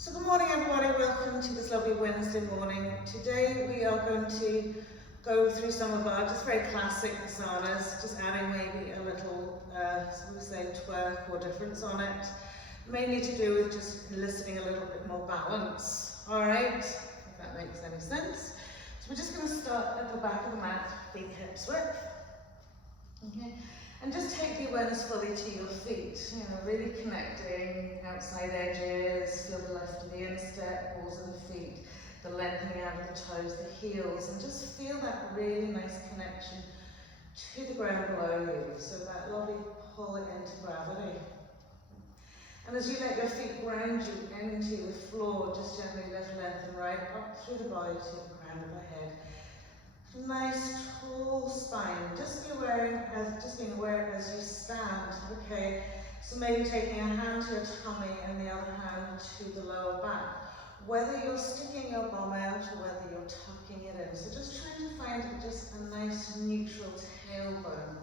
So good morning everybody, welcome to this lovely Wednesday morning. Today we are going to go through some of our just very classic asanas, just adding maybe a little, so we say twerk or difference on it. Mainly to do with just eliciting a little bit more balance. Alright, if that makes any sense. So we're just going to start at the back of the mat, feet hips width. Okay. And just take the awareness fully to your feet, really connecting outside edges, feel the lift of the instep, balls of the feet, the lengthening out of the toes, the heels, and just feel that really nice connection to the ground below you. So that lovely pull into gravity. And as you let your feet ground you into the floor, just gently lift, lengthen right up through the body to the crown of the head. Nice tall spine. Just being aware as you stand. Okay. So maybe taking a hand to your tummy and the other hand to the lower back. Whether you're sticking your bum out or whether you're tucking it in. So just trying to find just a nice neutral tailbone.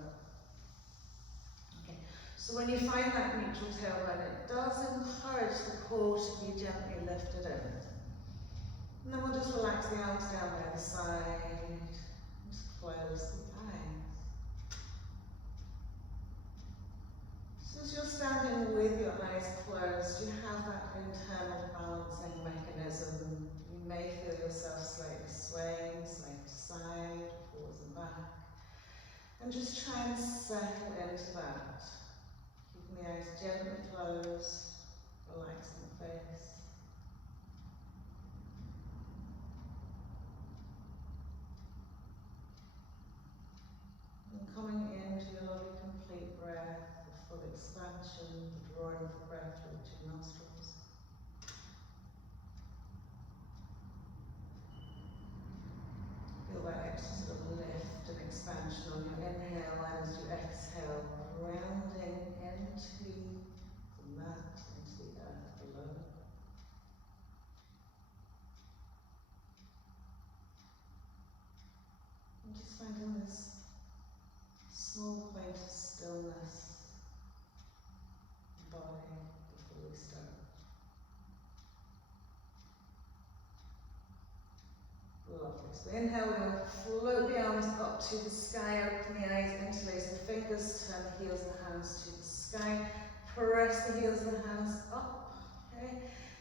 Okay. So when you find that neutral tailbone, it does encourage the core to be gently lifted in. And then we'll just relax the arms down by the side. Just close the eyes. So as you're standing with your eyes closed, you have that internal balancing mechanism. You may feel yourself slightly swaying, side to side, forwards and back. And just try and settle into that. Keeping the eyes gently closed, relaxing the face. And coming into your lovely complete breath, the full expansion, the drawing of the breath through the two nostrils. Feel that extra sort of lift and expansion on your inhale, and as you exhale, grounding into the mat, into the earth below. And just finding this small point of stillness in the body before we start. Lovely. So inhale, we'll float the arms up to the sky, open the eyes, interlace the fingers, turn the heels of the hands to the sky, press the heels of the hands up, okay?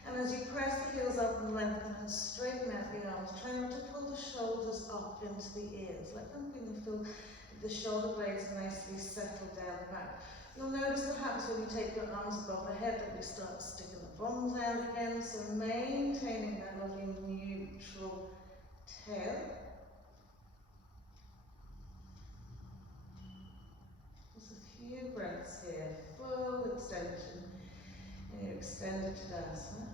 And as you press the heels up and lengthen and straighten out the arms, try not to pull the shoulders up into the ears. Let them feel the shoulder blades nicely settled down the back. You'll notice perhaps when you take your arms above the head that we start sticking the thumbs out again, so maintaining that lovely neutral tail. Just a few breaths here, full extension in your extended Tadasana.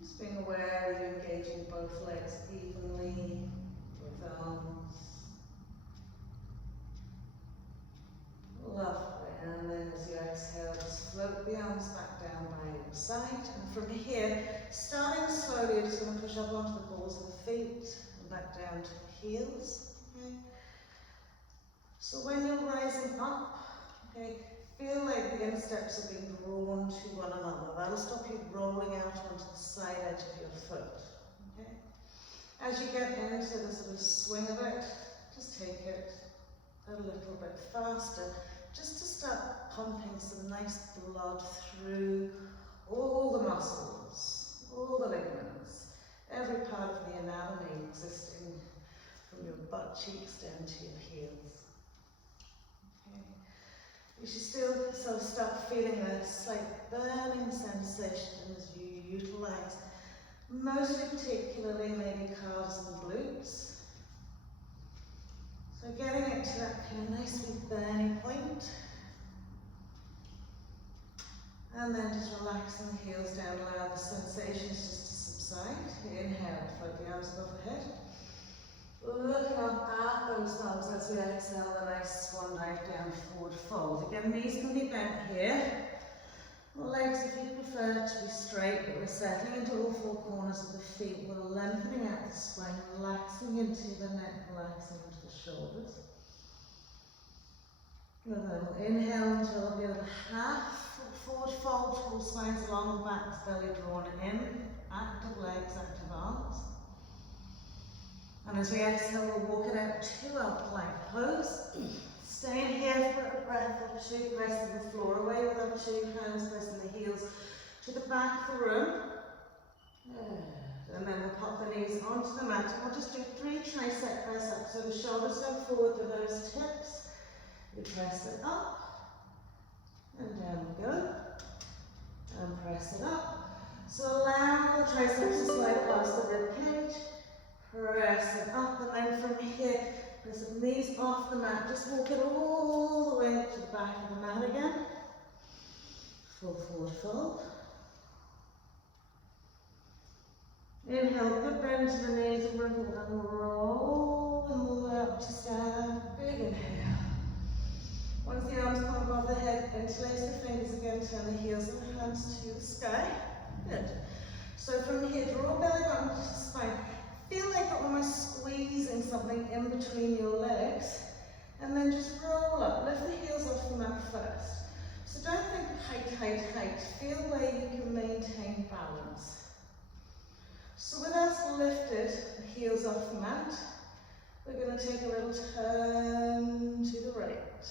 Just being aware of you engaging both legs evenly, both arms. Lovely. And then as you exhale, just float the arms back down by your side. And from here, starting slowly, you're just going to push up onto the balls of the feet and back down to the heels. Okay. So when you're rising up, okay, feel like the insteps are being drawn to one another. That'll stop you rolling out onto the side edge of your foot. Okay. As you get into the sort of swing of it, just take it a little bit faster, just to start pumping some nice blood through all the muscles, all the ligaments, every part of the anatomy existing from your butt cheeks down to your heels. Okay. You should still sort of start feeling a slight burning sensation as you utilize, mostly particularly maybe calves and glutes. So getting it to that kind of nice wee burning point. And then just relaxing the heels down, allow the sensations just to subside. Inhale, float the arms above the head. Looking up at those thumbs as we exhale, the nice swan dive down, forward fold. Again, knees can be bent here. Legs, if you prefer, to be straight, but we're settling into all four corners of the feet. We're lengthening out the spine, relaxing into the neck, relaxing into the shoulders. And then we'll inhale until we get a half forward fold multiple spines along the back, belly drawn in, active legs, active arms. And as we exhale, we'll walk it out to our plank pose. Staying here for a breath or two, pressing the floor away with our two hands, pressing the heels to the back of the room. And then we'll pop the knees onto the mat. And we'll just do 3 tricep press ups. So the shoulders go forward to those tips. We press it up. And down we go. And press it up. So allow the triceps to slide past the rib cage. Press it up. And then from here, press the knees off the mat. Just walk it all the way to the back of the mat again. Full forward fold. Inhale, good bend to the knees and roll and move up to stand. Big inhale. Once the arms come above the head, interlace the fingers again, turn the heels and the hands to the sky. Good. So from here, draw belly button to the spine. Feel like you're almost squeezing something in between your legs. And then just roll up. Lift the heels off the mat first. So don't think height, height, height. Feel where you can maintain balance. So with us lifted, the heels off the mat, we're going to take a little turn to the right.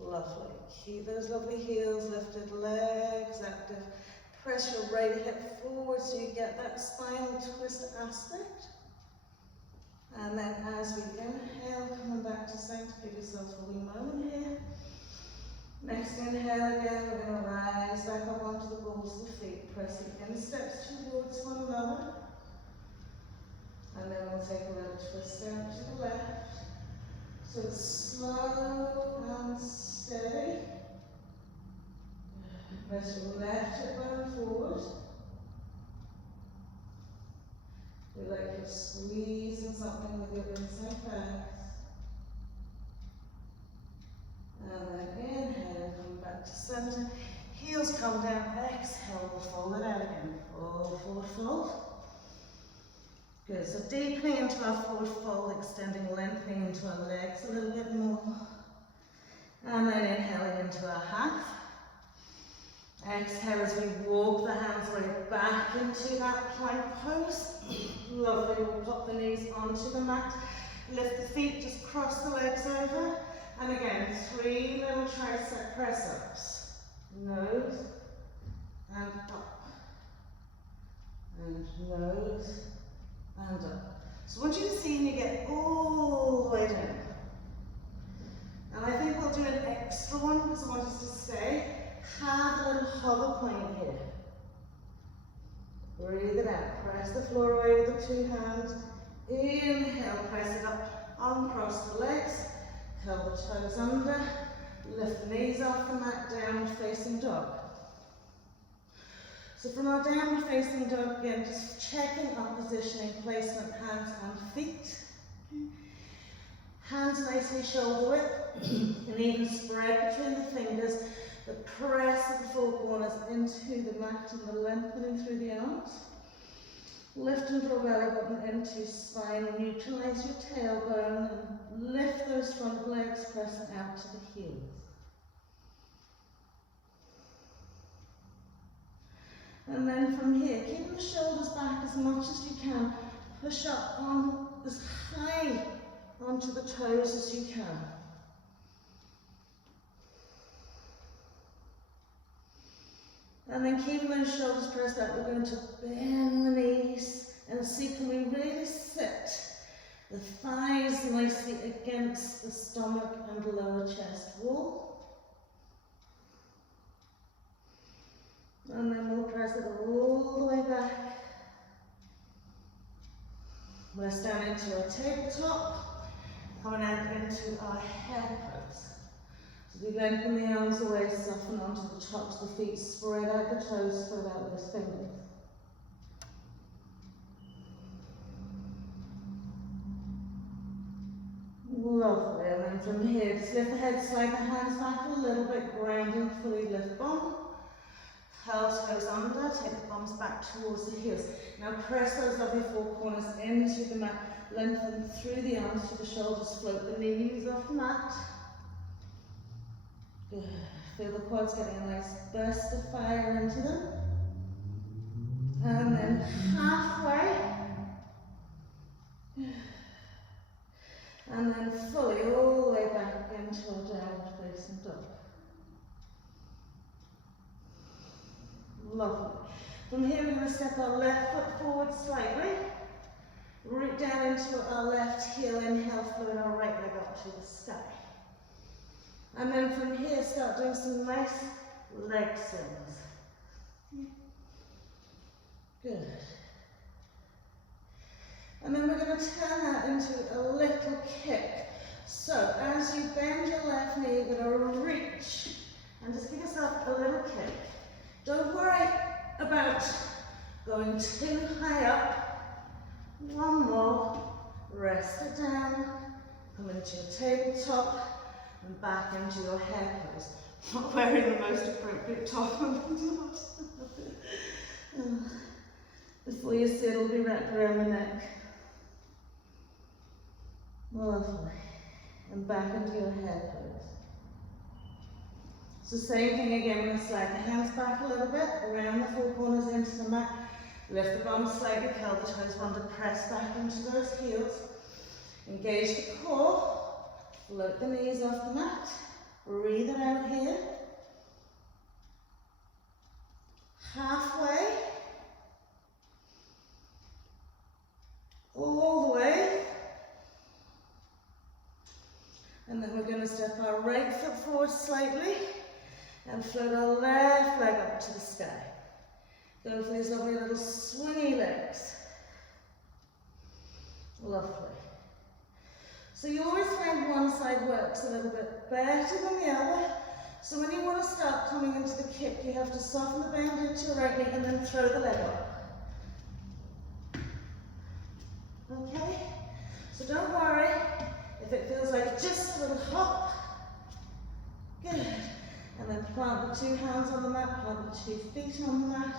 Lovely. Keep those lovely heels lifted, legs active. Press your right hip forward so you get that spinal twist aspect. And then as we inhale, coming back to center, give yourself a wee moment here. Next inhale again, we're going to rise back up onto the balls of the feet, pressing insteps towards one another. And then we'll take a little twist out to the left. So it's slow and steady. Press your left hip bone forward. Feel like you're squeezing something with your inside thighs. And then inhale, come back to center. Heels come down, exhale, we'll fold it out again. Full forward fold. Good, so deepening into our forward fold, extending, lengthening into our legs a little bit more. And then inhaling into our half. Exhale as we walk the hands right back into that plank pose. Lovely, we'll pop the knees onto the mat. Lift the feet, just cross the legs over. And again, 3 little tricep press-ups. Nose, and up. And nose, and up. So once you've seen, you get all the way down. And I think we'll do an extra one because I want us to stay. Have a little hover point here. Breathe it out. Press the floor away with the 2 hands. Inhale, press it up. Uncross the legs. Curl the toes under. Lift the knees off the mat. Downward facing dog. So from our downward facing dog, again, just checking our positioning, placement, hands and feet. Hands nicely shoulder width. And even spread between the fingers. The press of the 4 corners into the mat and the lengthening through the arms. Lift and draw belly button into spine. Neutralize your tailbone and lift those front legs, pressing out to the heels. And then from here, keep the shoulders back as much as you can. Push up on as high onto the toes as you can. And then keeping those shoulders pressed out, we're going to bend the knees and see, can we really sit the thighs nicely against the stomach and lower chest wall. And then we'll press it all the way back. Rest down into our tabletop, coming out into our head pose. So we lengthen the arms away, soften onto the tops of the feet, spread out the toes, spread out those fingers. Lovely, and then from here, just lift the head, slide the hands back a little bit, grounding, fully lift bum. Curl toes under, take the thumbs back towards the heels. Now press those lovely 4 corners into the mat, lengthen through the arms to the shoulders, float the knees off the mat. Good. Feel the quads getting a nice burst of fire into them. And then halfway. And then fully all the way back again to our downward facing dog. Lovely. From here we're going to step our left foot forward slightly. Root down into our left heel, inhale, float our right leg up to the sky. And then from here start doing some nice leg swings. Good. And then we're going to turn that into a little kick. So as you bend your left knee, you're going to reach and just give yourself a little kick. Don't worry about going too high up. One more. Rest it down. Come into your tabletop and back into your hair pose. Not wearing the most appropriate top. Before you see, it'll be wrapped around the neck. Lovely. And back into your hair pose. So same thing again, we're going to slide the hands back a little bit, around the four corners into the mat. Lift the bum slightly, curl the toes, want to press back into those heels. Engage the core, float the knees off the mat. Breathe it out here. Halfway. All the way. And then we're going to step our right foot forward slightly and float our left leg up to the sky. Go for these lovely little swingy legs. Lovely. So you always find one side works a little bit better than the other. So when you want to start coming into the kick, you have to soften the bend into your right knee and then throw the leg up. Okay? So don't worry if it feels like just a little hop. Good. And then plant the two hands on the mat, plant the 2 feet on the mat.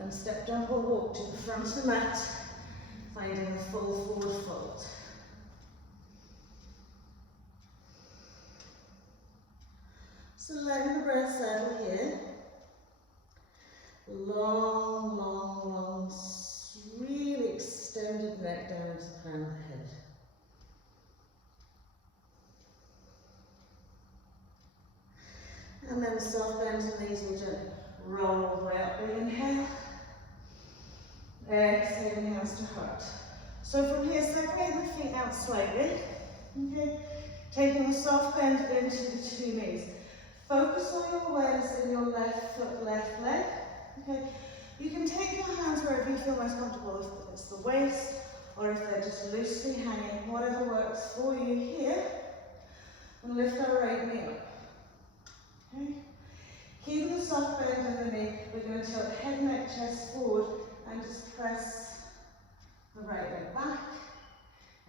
And step, jump or walk to the front of the mat, finding the full forward fold. So letting the breath settle here. Long, long, long, really extended neck down into the crown of the head. And then soft bend to the knees and gently roll all the way up. Big inhale. Exhaling hands to heart. So from here, separate the feet out slightly. Okay. Taking a soft bend into the 2 knees. Focus on your awareness in your left foot, left leg. Okay. You can take your hands wherever you feel most comfortable, if it's the waist or if they're just loosely hanging, whatever works for you here. And lift our right knee up. Okay. Keeping the soft bend in the knee, we're going to tilt head, neck, chest forward and just press the right leg back.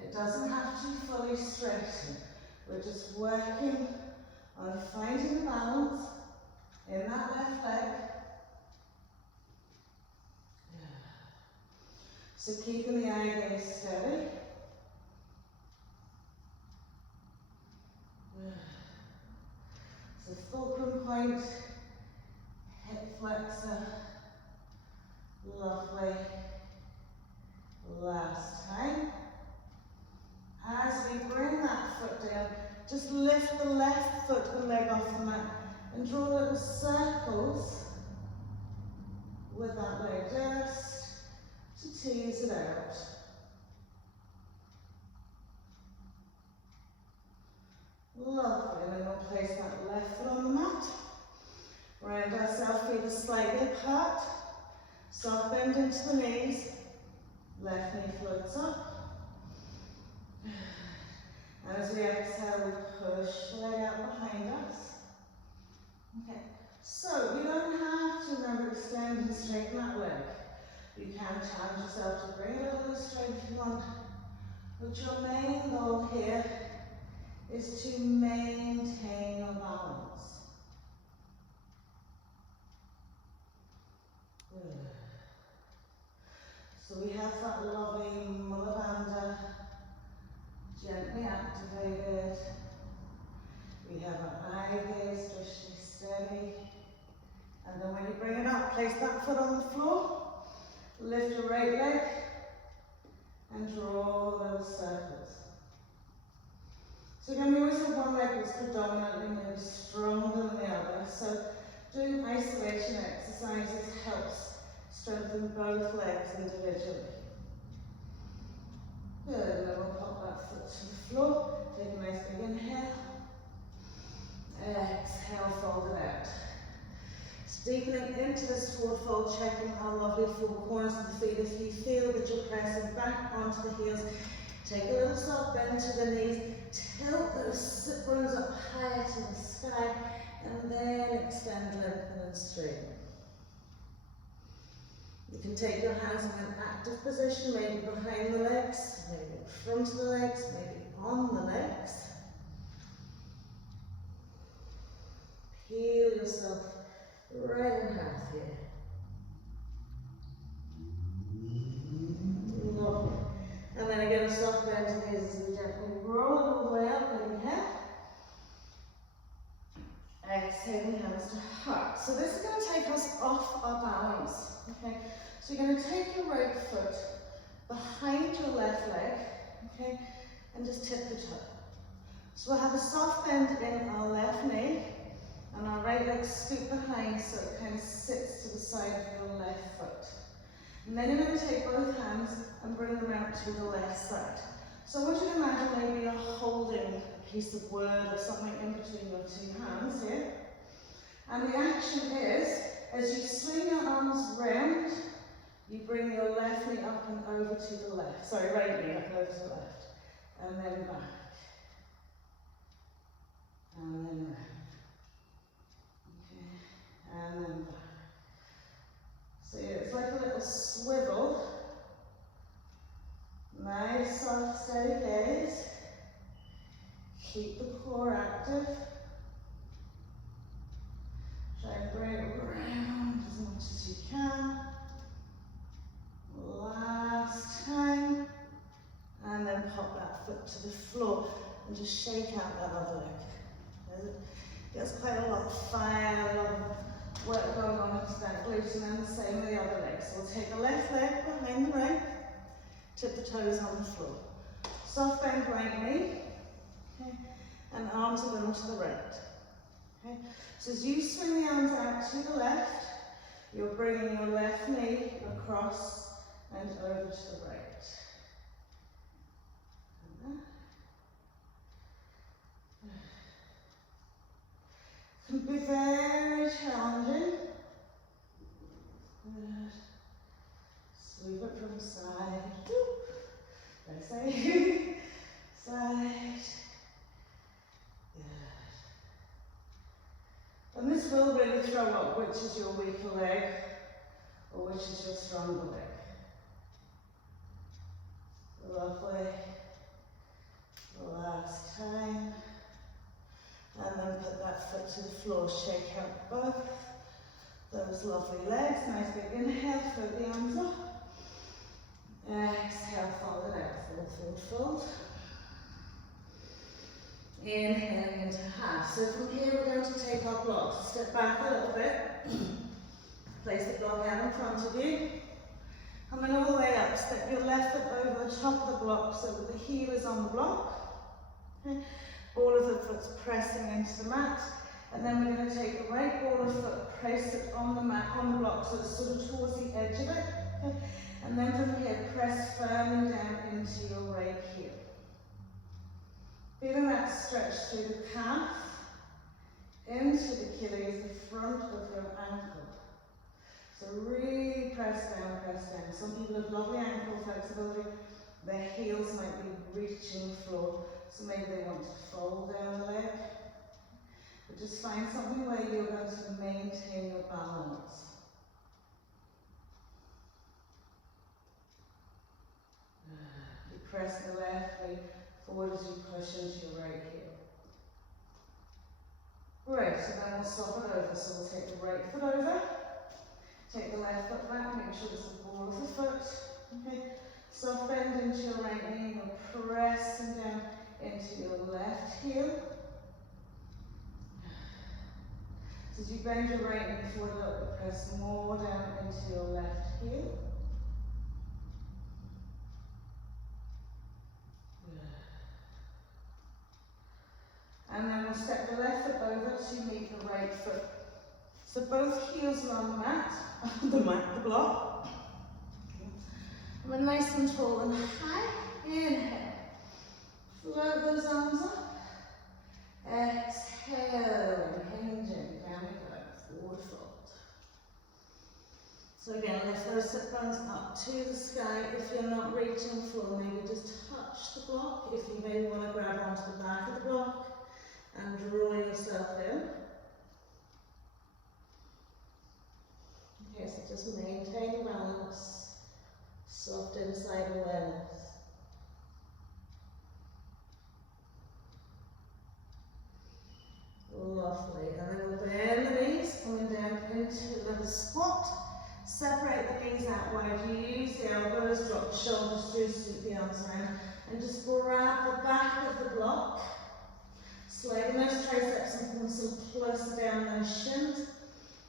It doesn't have to be fully straightened. We're just working on finding the balance in that left leg. So keeping the eye gaze steady. So fulcrum point, hip flexor. Lovely. Last time. As we bring that foot down, just lift the left foot and leg off the mat and draw little circles with that leg just to tease it out. Lovely. And then we'll place that left foot on the mat. Round ourselves, feet are slightly apart. Soft bend into the knees. Left knee floats up. And as we exhale, we push the leg out behind us. Okay. So you don't have to remember to extend and straighten that leg. You can challenge yourself to bring it a little straight if you want. But your main goal here is to maintain your balance. Good. So we have that lovely Mula Bandha gently activated. We have our high gaze, just stay steady. And then when you bring it up, place that foot on the floor, lift your right leg, and draw those circles. So again, we always have one leg that's predominantly maybe stronger than the other, so doing isolation exercises helps strengthen both legs individually. Good, and then we'll pop that foot to the floor, take a nice big inhale, exhale, fold it out. Deepening into this forward fold, checking our lovely four corners of the feet. If you feel that you're pressing back onto the heels, take a little soft bend to the knees, tilt those sit bones up higher to the sky, and then extend, lengthen and straighten. You can take your hands in an active position, maybe behind the legs, maybe in front of the legs, maybe on the legs. Peel yourself right in half here. Lovely. And then again, a soft bend to the knees as we gently roll it all the way up, inhale. Exhaling hands to heart. So this is going to take us off our balance. Okay? So you're going to take your right foot behind your left leg, okay, and just tip the toe. So we'll have a soft bend in our left knee, and our right leg scoop behind so it kind of sits to the side of your left foot. And then you're going to take both hands and bring them out to the left side. So I want you to imagine maybe you're holding a piece of wood or something in between your two hands here. And the action is, as you swing your arms round, you bring your left knee up and over to the left. Sorry, right knee up and over to the left. And then back. And then round. And then back. So yeah, it's like a little swivel. Nice, soft, steady gaze. Keep the core active. Try and bring it around as much as you can. Last time. And then pop that foot to the floor and just shake out that other leg. There's quite a lot of fire, a lot of work going on into that glute, and then the same with the other leg. So we'll take the left leg behind the right, tip the toes on the floor. Soft bend right knee, okay, and arms are going to the right. Okay. So as you swing the arms out to the left, you're bringing your left knee across and over to the right. Can be very challenging. Good. Sweep it from side. Right side. Side. Good. And this will really throw up which is your weaker leg or which is your stronger leg. Lovely. Last time. And then put that foot to the floor, shake out both those lovely legs. Nice big inhale, float the arms up. Exhale, fold it out, fold, fold, fold. Inhaling into half. So from here we're going to take our blocks. Step back a little bit. Place the block out in front of you. Coming all the way up, step your left foot over the top of the block so that the heel is on the block. Okay. Ball of the foot's pressing into the mat, and then we're going to take the right ball of foot, place it on the mat, on the block, so it's sort of towards the edge of it. Okay. And then from here, press firmly down into your right heel. Feeling that stretch through the calf, into the Achilles, the front of your ankle. So really press down, press down. Some people have lovely ankle flexibility. Their heels might be reaching the floor, so maybe they want to fold down the leg. But just find something where you're going to maintain your balance. You press the left leg forward as you push into your right heel. Great, so then we'll swap it over. So we'll take the right foot over. Take the left foot back, make sure it's the ball of the foot. Okay. Soft bend into your right knee, you're pressing down into your left heel. So as you bend your right knee forward a little bit, press more down into your left heel. And then we'll step the left foot over to meet the right foot. So both heels are on the mat, the block. And we're nice and tall and high. Inhale. Float those arms up. Exhale. Hinging. Down we go. Forward fold. So again, lift those sit bones up to the sky. If you're not reaching for, maybe just touch the block. If you maybe want to grab onto the back of the block and draw yourself in. Okay, so just maintain balance, soft inside awareness. Lovely, and then we'll bend the knees, coming down into another squat. Separate the knees out wide, you use the elbows, drop the shoulders through, sweep the arms around, and just grab the back of the block. Sliding those triceps and come some closer down those shins,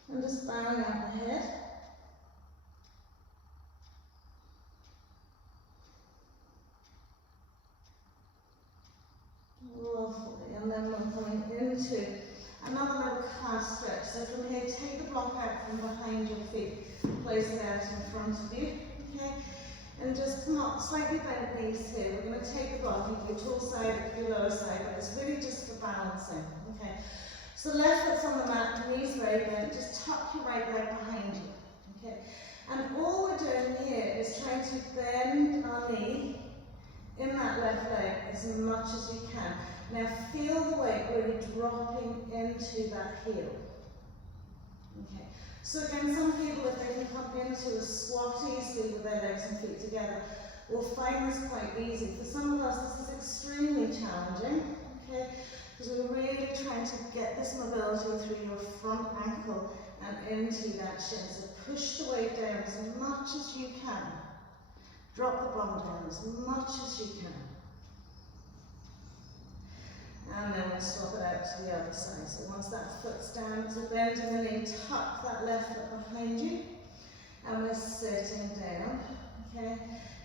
and just bowing out the head. Lovely, and then we're coming into another little calf stretch. So from here, take the block out from behind your feet, place it out in front of you, okay? And just come up, slightly bent knees here. We're going to take the block, you can do your side, your lower side, but it's really just for balancing, okay? So left foot's on the mat, knees very bent, just tuck your right leg behind you, okay? And all we're doing here is trying to bend our knee in that left leg as much as you can. Now feel the weight really dropping into that heel. Okay. So again, some people, if they can come into a squat easily with their legs and feet together, will find this quite easy. For some of us, this is extremely challenging, okay? Because we're really trying to get this mobility through your front ankle and into that shin. So push the weight down as much as you can. Drop the bum down as much as you can. And then we'll swap it out to the other side. So once that foot's down, so bend the knee, tuck that left foot behind you. And we're sitting down, okay?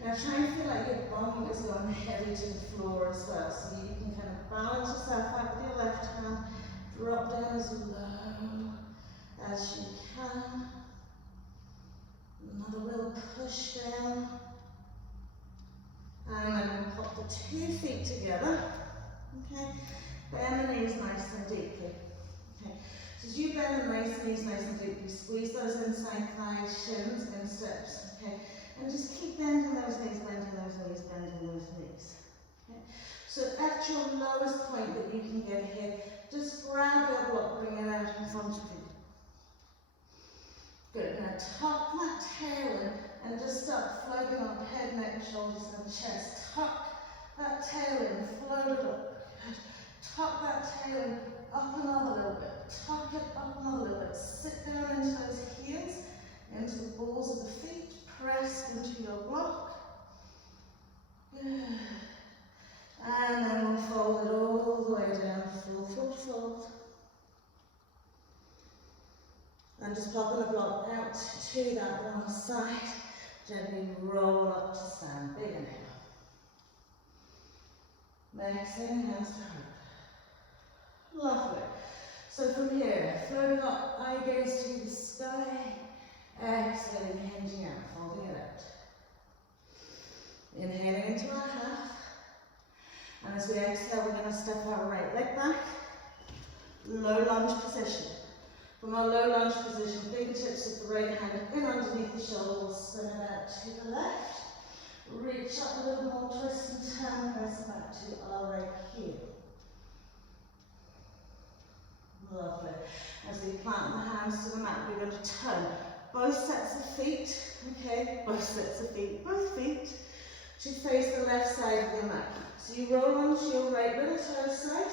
Now try and feel like your bum is going heavy to the floor as well. So you can kind of balance yourself out with your left hand, drop down as low as you can. Another little push down. And then we'll pop the 2 feet together, okay? Bend the knees nice and deeply, okay? So as you bend the knees nice and deeply, squeeze those inside thighs, shins, insteps, okay? And just keep bending those knees, bending those knees, bending those knees, okay? So at your lowest point that you can get here, just grab your block, bring it out in front of you. Good, now tuck that tail in and just start floating up head, neck, shoulders and chest. Tuck that tail in, float it up. Good. Tuck that tail in, up another little bit. Tuck it up another little bit. Sit down into those heels, into the balls of the feet. Press into your block. Good. And then we'll fold it all the way down, full foot fold. And just popping the block out to that one side. Gently roll up to stand. Big inhale. Exhaling, hands to heart. Lovely. So from here, floating up, eye gaze to the sky. Exhaling, hinging out, folding it out. Inhaling into our half. And as we exhale, we're going to step our right leg back. Low lunge position. From our low lunge position, fingertips of the right hand in underneath the shoulders, send it out to the left. Reach up a little more, twist and turn, press back to our right heel. Lovely. As we plant the hands to the mat, we're going to turn both sets of feet, okay, both sets of feet, both feet, to face the left side of your mat. So you roll onto your right little toe side.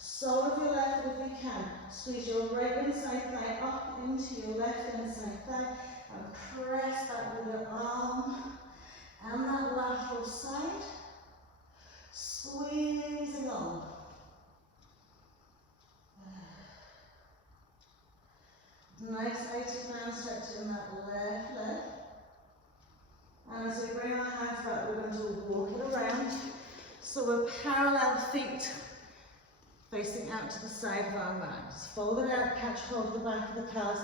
Sole of your left foot if you can. Squeeze your right inside thigh up into your left inside thigh and press that with your arm and that lateral side. Squeezing on. Nice 80-pound stretch in that left leg. And as we bring our hands back, we're going to walk it around. So we're parallel feet facing out to the side of our mat. Just fold it out, catch hold of the back of the calves,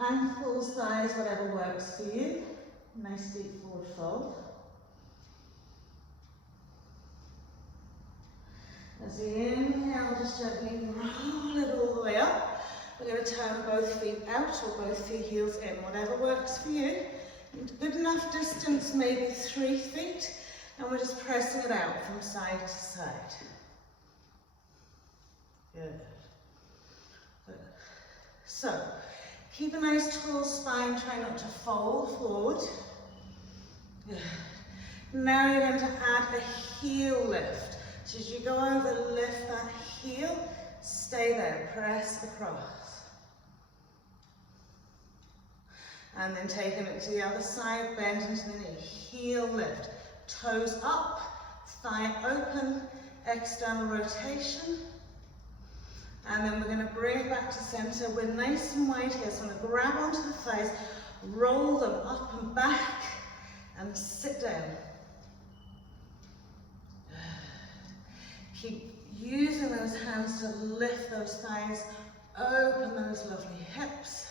ankles, thighs, whatever works for you. Nice deep forward fold. As you inhale, just gently roll it all the way up. We're going to turn both feet out or both feet heels in, whatever works for you. Good enough distance, maybe 3 feet, and we're just pressing it out from side to side. Good. Good. So, keep a nice tall spine, try not to fold forward. Good. Now you're going to add a heel lift. So as you go over, lift that heel, stay there, press across. And then taking it to the other side, bend into the knee, heel lift, toes up, thigh open, external rotation. And then we're going to bring it back to center. We're nice and wide here, so I'm going to grab onto the thighs, roll them up and back, and sit down. Keep using those hands to lift those thighs, open those lovely hips.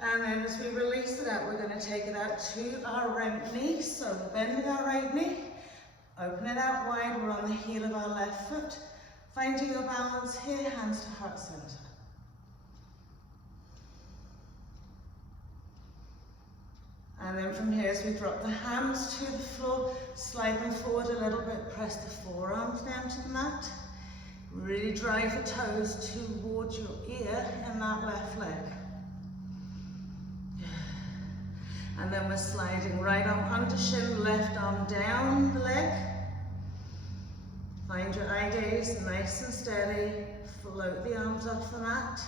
And then as we release it out, we're going to take it out to our right knee. So bend with our right knee, open it out wide, we're on the heel of our left foot. Finding your balance here, hands to heart center. And then from here, as we drop the hands to the floor, slide them forward a little bit, press the forearms down to the mat. Really drive the toes towards your ear in that left leg. And then we're sliding right arm under shin, left arm down the leg. Find your eye gaze nice and steady. Float the arms off the mat.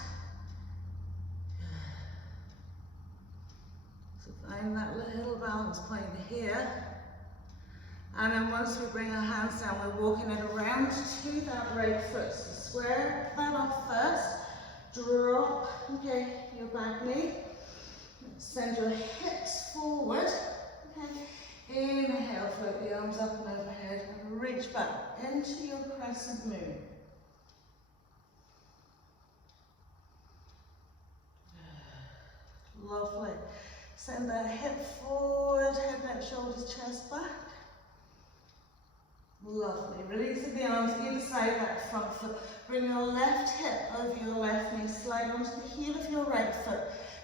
So find that little balance point here. And then once we bring our hands down, we're walking it around to that right foot. So square that off first. Drop, okay, your back knee. Send your hips forward. Okay. Inhale, float the arms up and overhead. And reach back into your crescent moon. Lovely. Send that hip forward, head, neck, shoulders, chest back. Lovely. Release the arms either side of that front foot. Bring your left hip over your left knee. Slide onto the heel of your right foot.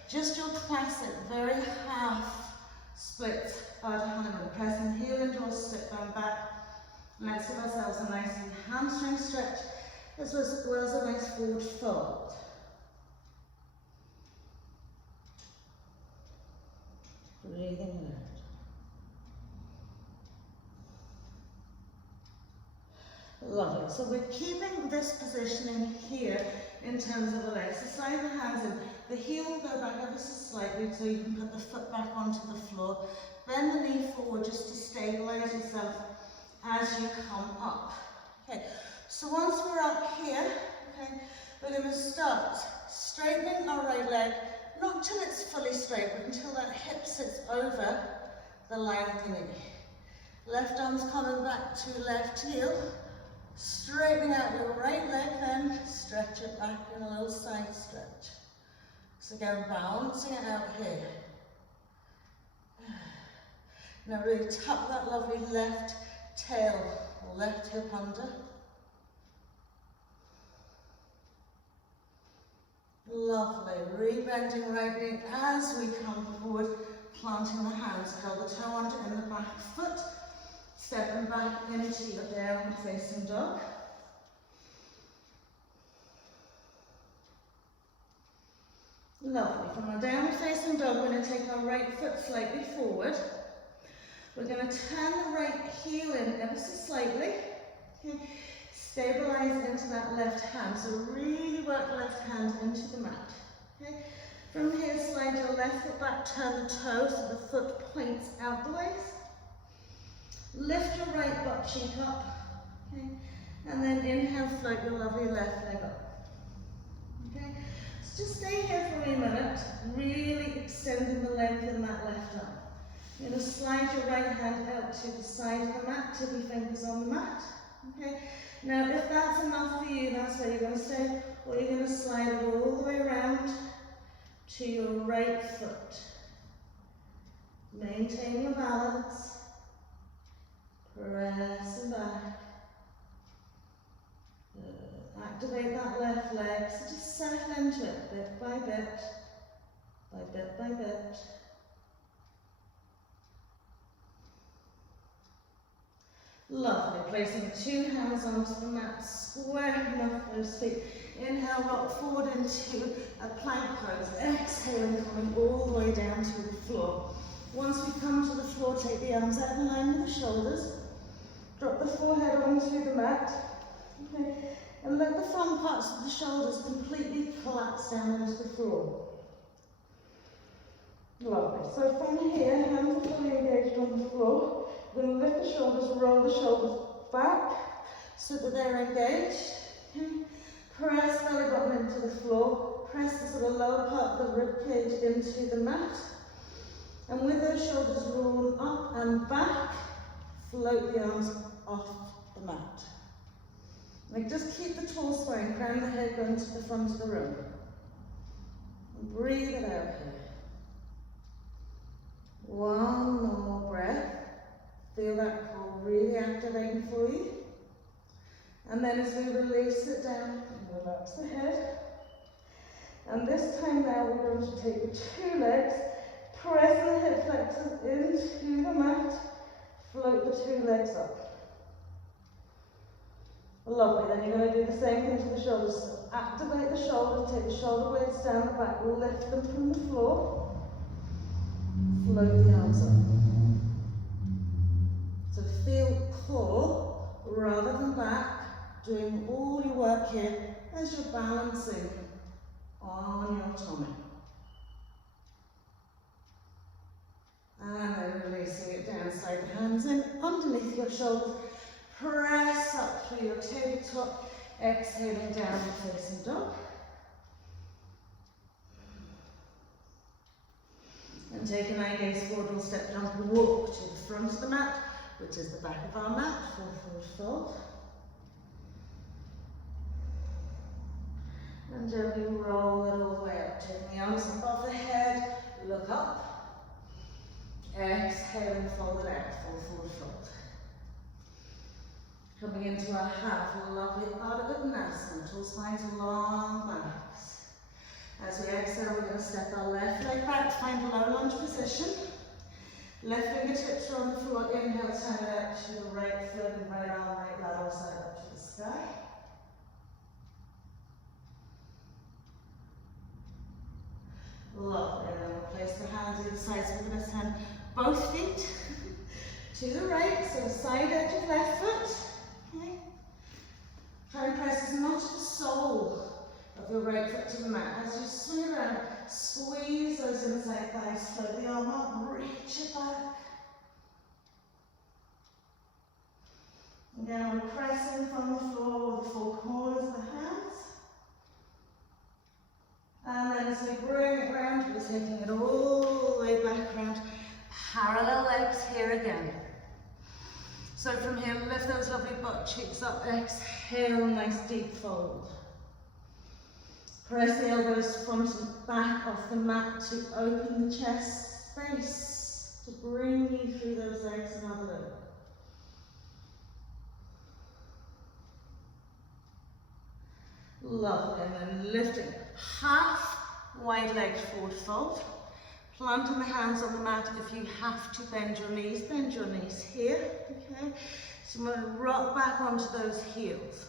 Just your classic, very half split Ardha. Pressing heel into a sit down back. Let's give ourselves a nice hamstring stretch as well as a nice forward fold. Breathing out. Lovely. So we're keeping this positioning here in terms of the legs. So slide the hands in. The heel will go back ever so slightly so you can put the foot back onto the floor. Bend the knee forward just to stabilize yourself as you come up. Okay. So once we're up here, okay, we're going to start straightening our right leg, not till it's fully straight, but until that hip sits over the line of the knee. Left arm's coming back to left heel. Straightening out your right leg, then stretch it back in a little side stretch. So again, balancing it out here. Now really tuck that lovely left tail, left hip under. Lovely. Rebending right knee as we come forward, planting the hands, curl the toe under in the back foot. Stepping back into your down facing dog. Lovely. From our down facing dog, we're going to take our right foot slightly forward. We're going to turn the right heel in ever so slightly. Okay. Stabilize into that left hand. So really work left hand into the mat. Okay. From here, slide your left foot back, turn the toe so the foot points out the waist. Lift your right butt cheek up, okay, and then inhale, float your lovely left leg up. So just stay here for a minute, really extending the length in that left arm. You're going to slide your right hand out to the side of the mat, tippy fingers on the mat. Okay. Now, if that's enough for you, that's where you're going to stay, or you're going to slide it all the way around to your right foot. Maintain your balance. Press and back. Activate that left leg, so just settle into it bit by bit, by bit by bit. Lovely, placing the two hands onto the mat, squaring up those feet. Inhale, rock forward into a plank pose. Exhaling, coming all the way down to the floor. Once we come to the floor, take the arms out in line with the shoulders. Drop the forehead onto the mat. Okay. And let the front parts of the shoulders completely collapse down into the floor. Lovely. So from here, hands are fully engaged on the floor. We're going to lift the shoulders, roll the shoulders back so that they're engaged. Okay. Press belly button into the floor. Press the sort of lower part of the rib cage into the mat. And with those shoulders rolled up and back, float the arms off the mat. Like just keep the tall spine, crown the head going to the front of the room. And breathe it out here. One more breath. Feel that core really activating for you. And then as we release it down, relax the head. And this time now we're going to take the two legs, press the hip flexors into the mat, float the two legs up. Lovely, then you're going to do the same thing to the shoulders. So activate the shoulders, take the shoulder blades down the back, lift them from the floor, float the arms up. So feel core rather than back, doing all your work here as you're balancing on your tummy. And then releasing it down, slide the hands in underneath your shoulders. Press up through your tabletop, exhaling down and facing dog. And take an eye gaze forward, we'll step jump and walk to the front of the mat, which is the back of our mat, forward fold. And gently roll it all the way up, taking the arms above the head, look up. Exhale and fold it out, forward fold. Coming into our half, lovely Ardha Uttanasana, tall spines, long backs. As we exhale, we're going to step our left leg back, find a low lunge position. Left fingertips are on the floor, inhale, turn it out to the right foot and right arm, right lateral side up to the sky. Lovely, and then we'll place the hands either side, so we're going to send both feet to the right, so the side edge of left foot. Okay. Try and press as much of the sole of your right foot to the mat. As you swing around, squeeze those inside thighs, float the arm up, reach it back. Again, we're pressing from the floor with the four corners of the hands. And then as we bring it round, we're taking it all the way back around. Parallel legs here again. So from here, lift those lovely butt cheeks up, exhale, nice deep fold. Press the elbows front and back off the mat to open the chest space, to bring you through those legs another little. Lovely, and then lifting half wide legged forward fold. Planting the hands on the mat. If you have to bend your knees here, okay? So I'm going to rock back onto those heels.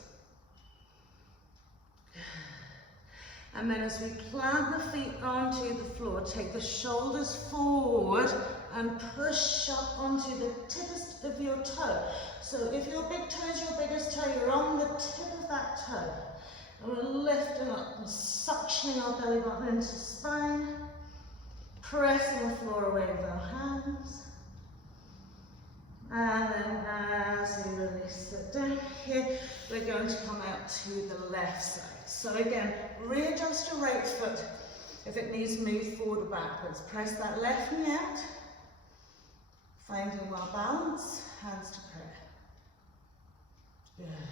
And then as we plant the feet onto the floor, take the shoulders forward and push up onto the tippest of your toe. So if your big toe is your biggest toe, you're on the tip of that toe. And we're lifting up and suctioning our belly button into the spine. Pressing the floor away with our hands. And then as we release it down here, we're going to come out to the left side. So again, readjust your right foot if it needs to move forward or backwards. Press that left knee out, finding our balance, hands to prayer. Good.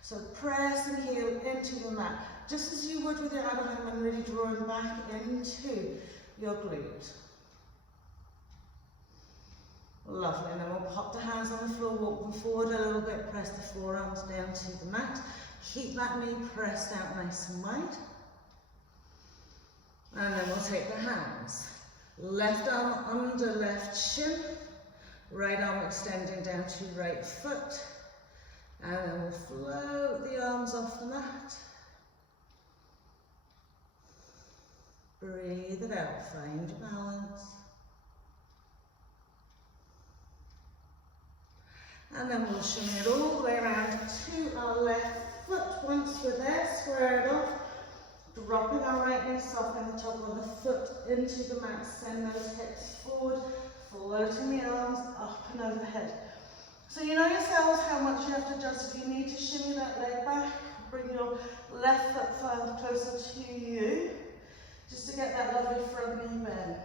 So press and heel into the mat, just as you would with your other hand when really drawing back into your glute. Lovely, and then we'll pop the hands on the floor, walk them forward a little bit, press the forearms down to the mat. Keep that knee pressed out nice and wide. And then we'll take the hands. Left arm under left shin, right arm extending down to right foot. And then we'll float the arms off the mat. Breathe it out, find your balance. And then we'll shimmy it all the way around to our left foot. Once we're there, square it off. Dropping our right knee, softening the top of the foot into the mat. Send those hips forward, floating the arms up and overhead. So you know yourselves how much you have to adjust. If you need to shimmy that leg back, bring your left foot further closer to you, just to get that lovely front knee bend.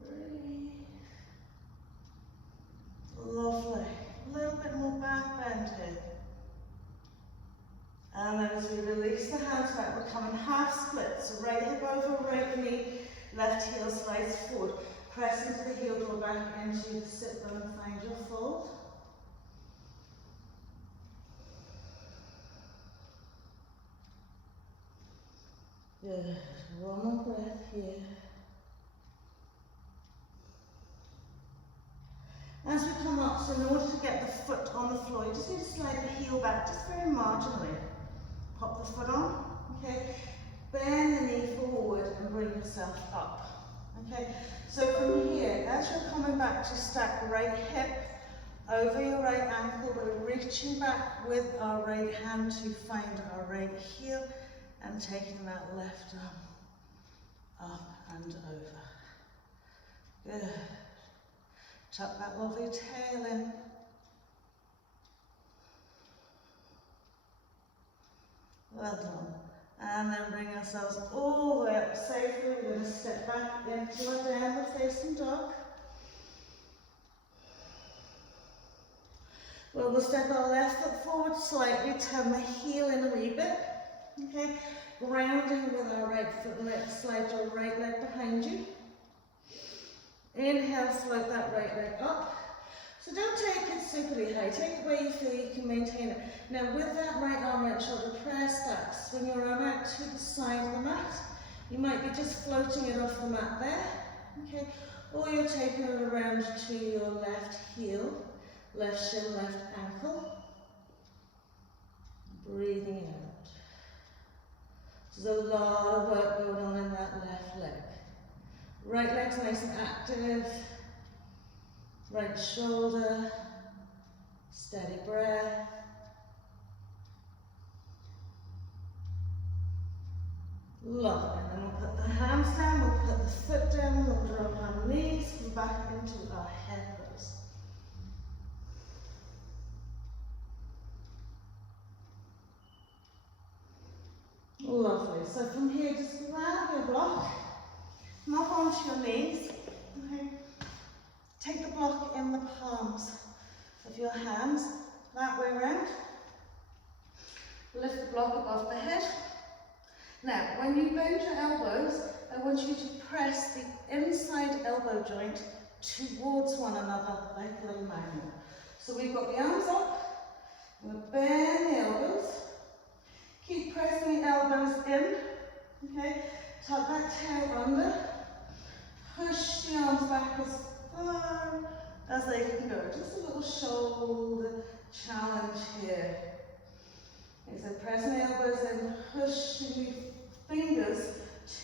Breathe. Lovely. A little bit more back bend here. And then as we release the hands back, we're coming half split. So right hip over right knee, left heel slides forward. Press into the heel, draw back into the sit bone, find your fold. Good. One more breath here. As we come up, so in order to get the foot on the floor, you just need to slide the heel back, just very marginally. Pop the foot on, okay? Bend the knee forward and bring yourself up, okay? So from here, as you're coming back to stack right hip over your right ankle, we're reaching back with our right hand to find our right heel and taking that left arm up and over. Good. Tuck that lovely tail in. Well done. And then bring ourselves all the way up safely. We're going to step back into our downward facing dog. Well, we'll step our left foot forward slightly, turn the heel in a wee bit. Okay, grounding with our right foot, left, slide your right leg behind you. Inhale, float that right leg up. So don't take it superly high, take it where you feel you can maintain it. Now with that right arm, right shoulder, press back, swing your arm out to the side of the mat. You might be just floating it off the mat there, okay? Or you're taking it around to your left heel, left shin, left ankle. Breathing out. There's a lot of work going on in that left leg. Right leg's nice and active. Right shoulder. Steady breath. Lovely. And then we'll put the hands down, we'll put the foot down, we'll drop our knees, come back into our head pose. Lovely. So from here, just grab your block, come up onto your knees. Okay. Take the block in the palms of your hands, that way around. Lift the block above the head. Now, when you bend your elbows, I want you to press the inside elbow joint towards one another like a little magnet. So we've got the arms up, we'll bend the elbows. Keep pressing the elbows in, okay? Tuck that tail under. Push the arms back as far as they can go. Just a little shoulder challenge here. Okay, so pressing the elbows in, pushing the fingers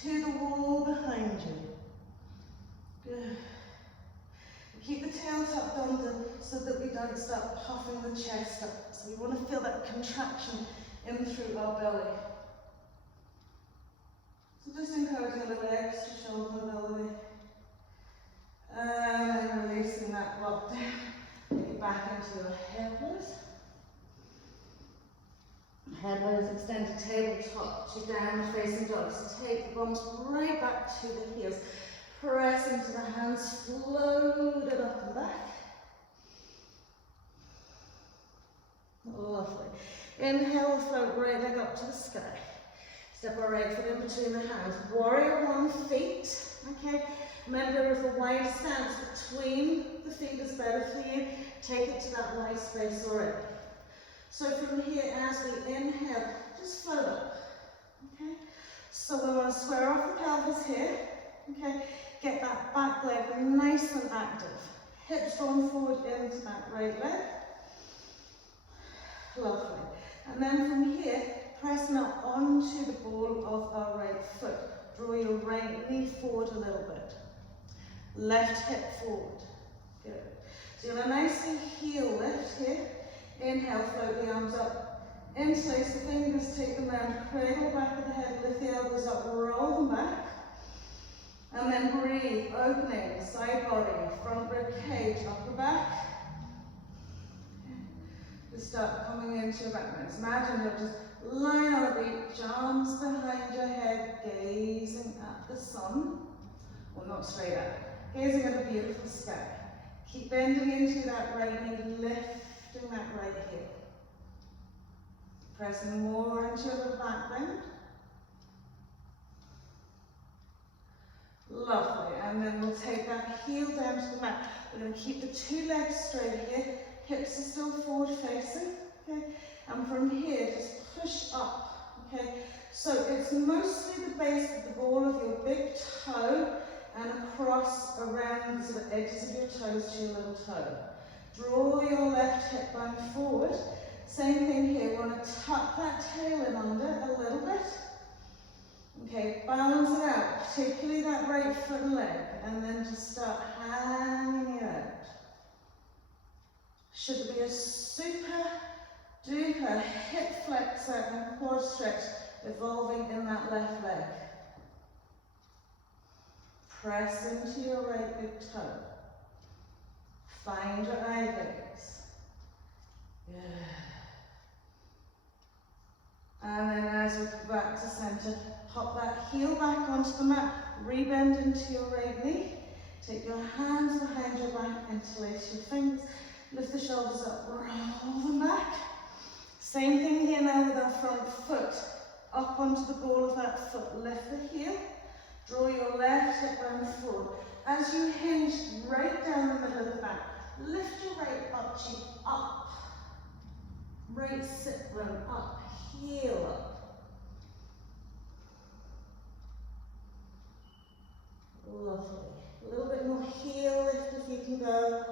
to the wall behind you. Good. Keep the tail tucked under so that we don't start puffing the chest up. So we want to feel that contraction in through our belly. So So just encouraging a little extra shoulder mobility. And then releasing that block down. Take it back into your head pose. Head pose, extended tabletop to downward facing dog. So take the bums right back to the heels. Press into the hands, float it up and back. Lovely. Inhale, float right leg up to the sky. Step our right foot in between the hands. Warrior one feet. Okay. Remember, if a wide stance between the feet is better for you, take it to that wide space already. So from here, as we inhale, just float up. Okay. So we want to square off the pelvis here. Okay. Get that back leg nice and active. Hips going forward into that right leg. Lovely. And then from here, pressing up onto the ball of our right foot. Draw your right knee forward a little bit. Left hip forward. Good. So you're going to nicely heel lift here. Inhale, float the arms up. Interlace the fingers, take them round, cradle back of the head, lift the elbows up, roll them back. And then breathe, opening, side body, front rib cage, upper back. Just start coming into your back legs. Imagine you're just lying on a beach, arms behind your head, gazing at the sun. Well, not straight up. Gazing at a beautiful sky. Keep bending into that right knee, lifting that right heel. Pressing more into the back bend. Lovely. And then we'll take that heel down to the mat. We're going to keep the two legs straight here. Hips are still forward facing. Okay. And from here, just push up. Okay. So it's mostly the base of the ball of your big toe and across around the sort of edges of your toes to your little toe. Draw your left hip bone forward. Same thing here, we want to tuck that tail in under a little bit. Okay, balance it out, particularly that right foot and leg, and then just start hanging it out. Should be a super duper hip flexor and quad stretch evolving in that left leg. Press into your right big toe. Find your eye gaze. Good. And then as we come back to center, pop that heel back onto the mat, rebend into your right knee. Take your hands behind your back, interlace your fingers, lift the shoulders up, roll them back. Same thing here now with our front foot. Up onto the ball of that foot, lift the heel. Draw your left hip bone forward. As you hinge right down the middle of the back, lift your right butt cheek up. Right sit bone up, heel up. Lovely. A little bit more heel lift if you can go.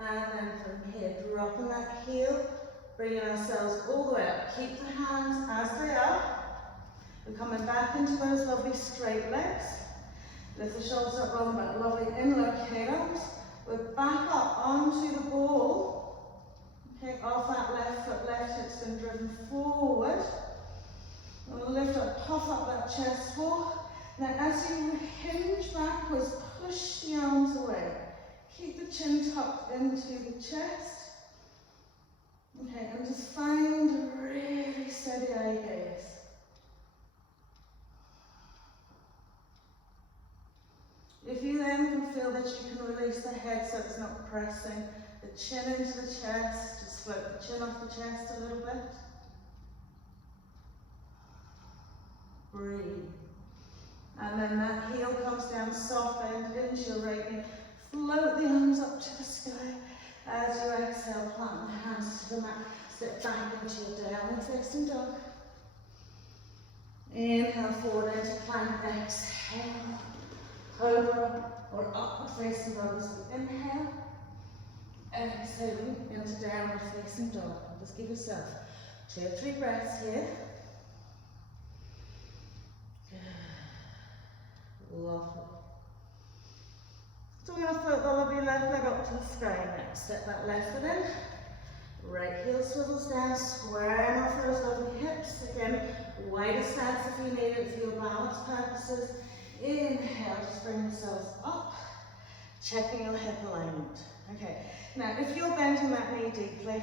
And then from here, dropping that heel, bringing ourselves all the way up. Keep the hands as they are. We're coming back into those lovely straight legs. Lift the shoulders up, roll them back. Lovely inlocate arms. We're back up onto the ball. Okay, off that left foot, left hip's been driven forward. We'll lift up, puff up that chest wall. Now as you hinge backwards, push the arms away. Keep the chin tucked into the chest. Okay, and just find a really steady eye gaze. If you then can feel that you can release the head so it's not pressing the chin into the chest, just float the chin off the chest a little bit. Breathe. And then that heel comes down soft, bend into your right knee. Float the arms up to the sky. As you exhale, plant the hands to the mat. Step back into your downward facing dog. Inhale forward into plank, exhale. Cobra or upward facing dog. So inhale, exhaling into downward facing dog. Just give yourself 2 or 3 breaths here. Lovely. So we're going to float the lovely left leg up to the sky next. Step that left foot in, Right heel swivels down, squaring off those lovely hips. Again, wider stance if you need it for your balance purposes. Inhale, just bring yourselves up, checking your hip alignment. Okay, now if you're bending that knee deeply,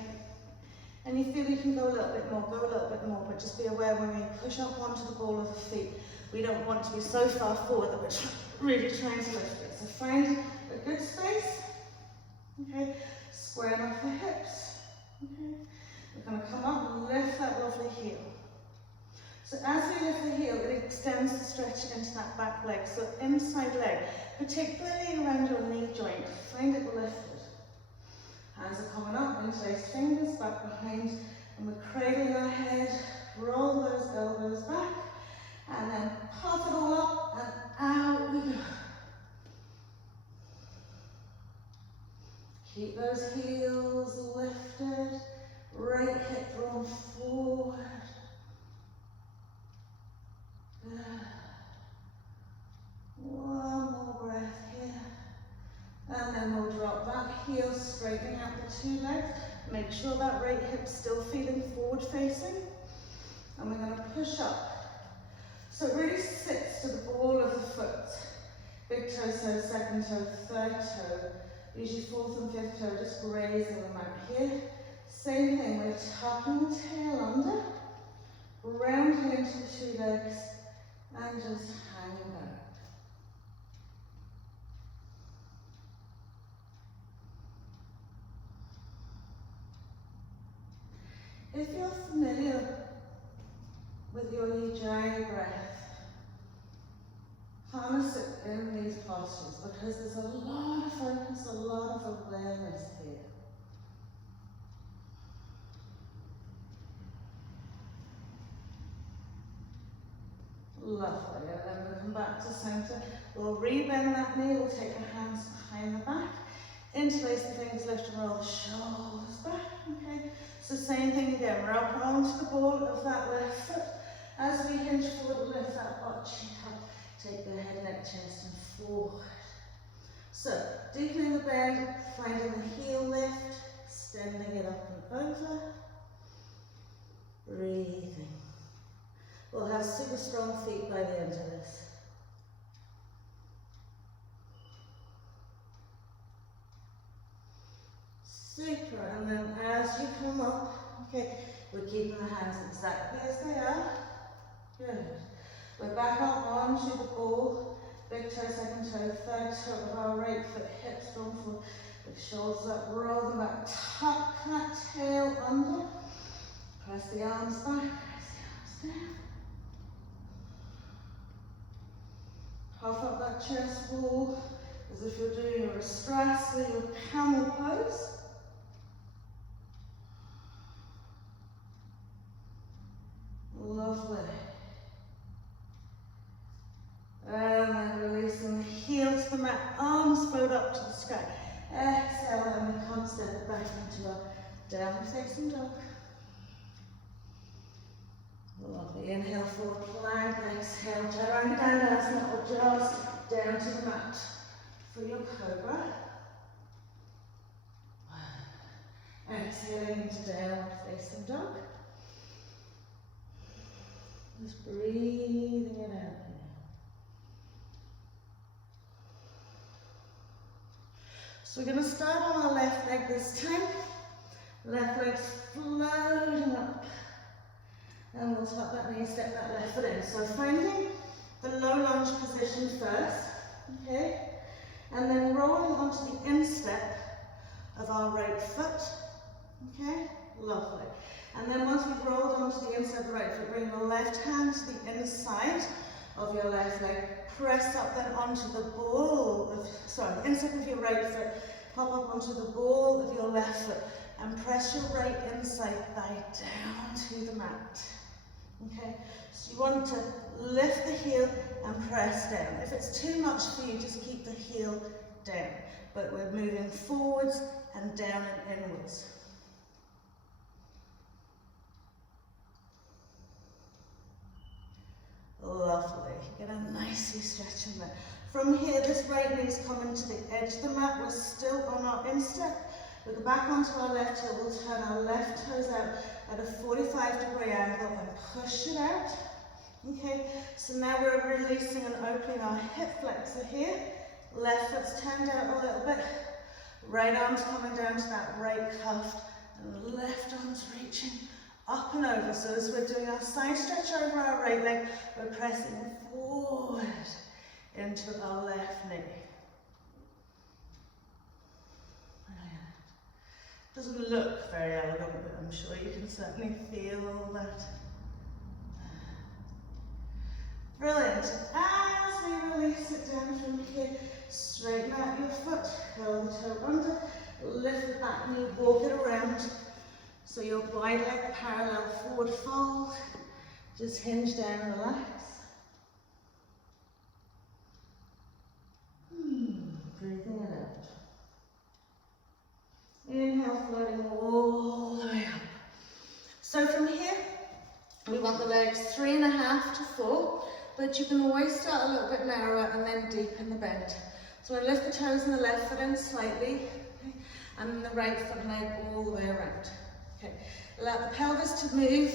and you feel you can go a little bit more, go a little bit more, but just be aware when we push up onto the ball of the feet, we don't want to be so far forward that we're really trying to lift it. So find a good space, okay, squaring off the hips, okay. We're going to come up and lift that lovely heel. So as we lift the heel, it extends the stretch into that back leg, so inside leg, particularly around your knee joint, find it lifted. Hands are coming up, interlace fingers, back behind, and we're cradling our head, roll those elbows back, and then puff it all up, and out we go. Keep those heels lifted, right hip drawn forward. Good. One more breath here. And then we'll drop that heel, straightening out the two legs. Make sure that right hip's still feeling forward facing. And we're going to push up. So it really sits to the ball of the foot. Big toe, so second toe, third toe. Usually fourth and fifth toe, just grazing them out here. Same thing, we're tucking the tail under, rounding into the two legs, and just hanging back. If you're familiar with your Ujjayi breath, harness it in these postures because there's a lot of focus, a lot of awareness here. Lovely, and then we'll come back to center. We'll rebend that knee, we'll take our hands behind the back, interlace the fingers, lift and roll the shoulders back, okay? So same thing again, we're up onto the ball of that left foot. As we hinge forward, lift that butt cheek up, take the head, neck, chest and forward. So, deepening the bend, finding the heel lift, extending it up and over, breathing. We'll have super strong feet by the end of this. Super, and then as you come up, okay, we're keeping the hands exactly as they are. Good. We're back up onto the ball, big toe, second toe, third toe of our right foot, hips drawn forward, with shoulders up, roll them back, tuck that tail under, press the arms back, press the arms down. Puff up that chest wall as if you're doing a Rastrasana, your camel pose. Lovely. And then releasing the heel to the mat, arms float up to the sky. Exhale, and we can't step it back into our downward facing dog. Lovely. Inhale, forward plank. Exhale, Chaturanga, or just down to the mat for your cobra. Exhaling into downward facing dog. Just breathing it out here. So we're going to start on our left leg this time. Left leg's floating up. And we'll tuck that knee, step that left foot in. So finding the low lunge position first, okay? And then rolling onto the instep of our right foot, okay? Lovely. And then once we've rolled onto the inside of the right foot, bring your left hand to the inside of your left leg. Press up then onto the ball of, inside of your right foot. Pop up onto the ball of your left foot and press your right inside thigh down to the mat. Okay, so you want to lift the heel and press down. If it's too much for you, just keep the heel down. But we're moving forwards and down and inwards. Lovely. Get a nicely stretching there. From here, this right knee's coming to the edge of the mat. We're still on our instep. We'll go back onto our left heel, we'll turn our left toes out at a 45-degree angle and push it out. Okay, so now we're releasing and opening our hip flexor here. Left foot's turned out a little bit. Right arm's coming down to that right cuff, and left arm's reaching up and over. So as we're doing our side stretch over our right leg, we're pressing forward into our left knee. Doesn't look very elegant, but I'm sure you can certainly feel all that. Brilliant. As we release it down from here, straighten out your foot, curl the toe under, lift the back knee, walk it around. So your wide leg parallel forward fold. Just hinge down and relax. Breathing it out. Inhale, floating all the way up. So from here, we want the legs 3.5 to 4, but you can always start a little bit narrower and then deepen the bend. So I lift the toes and the left foot in slightly, okay, and then the right foot and leg all the way around. Okay, allow the pelvis to move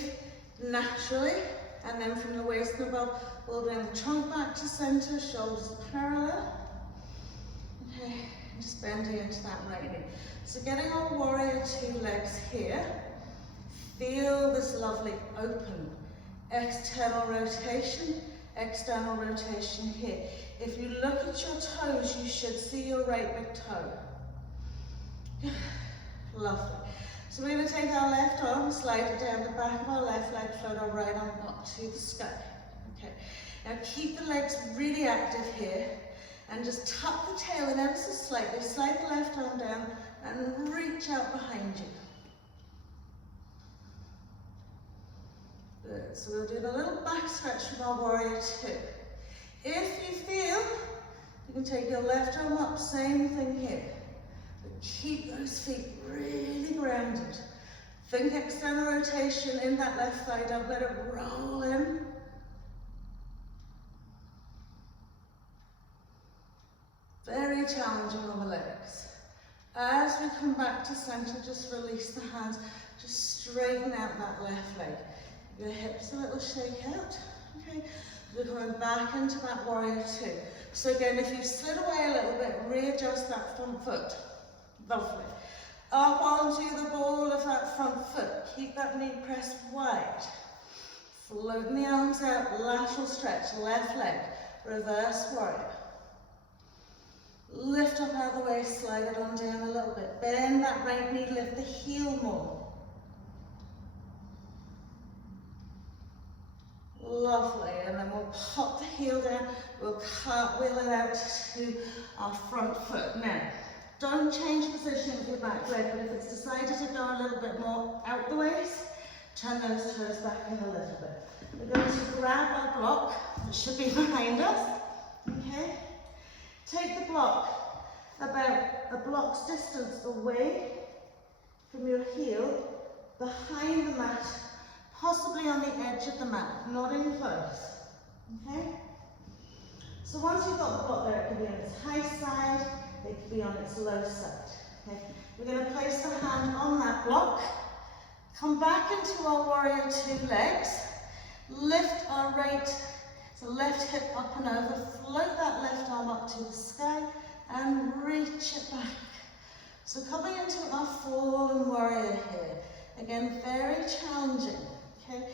naturally, and then from the waist and above, we'll bring the trunk back to center, shoulders parallel. Okay, and just bending into that right knee. So getting our warrior 2 legs here, feel this lovely open external rotation here. If you look at your toes, you should see your right big toe. Lovely. So we're going to take our left arm, slide it down the back of our left leg, float our right arm up to the sky. Okay. Now keep the legs really active here, and just tuck the tail in ever so slightly, slide the left arm down, and reach out behind you. Good. So we'll do a little back stretch with our warrior 2. If you feel, you can take your left arm up, same thing here. But keep those feet really grounded. Think external rotation in that left thigh, don't let it roll in. Very challenging on the legs. As we come back to center, just release the hands, just straighten out that left leg. Your hips a little shake out, okay? We're coming back into that warrior 2. So again, if you've slid away a little bit, readjust that front foot. Lovely. Up onto the ball of that front foot. Keep that knee pressed wide. Floating the arms out, lateral stretch, left leg, reverse warrior. Lift up out of the way, slide it on down a little bit. Bend that right knee, lift the heel more. Lovely, and then we'll pop the heel down, we'll cartwheel it out to our front foot. Now, don't change position with your back leg, but if it's decided to go a little bit more out the waist, turn those toes back in a little bit. We're going to grab our block, that should be behind us, okay? Take the block about a block's distance away from your heel, behind the mat, possibly on the edge of the mat, not in close, okay? So once you've got the block there, it can be on its high side, it can be on its low side, okay? We're going to place the hand on that block, come back into our warrior 2 legs, lift our right, so left hip up and over, float that left arm up to the sky, and reach it back. So coming into our fallen warrior here, again, very challenging. Okay,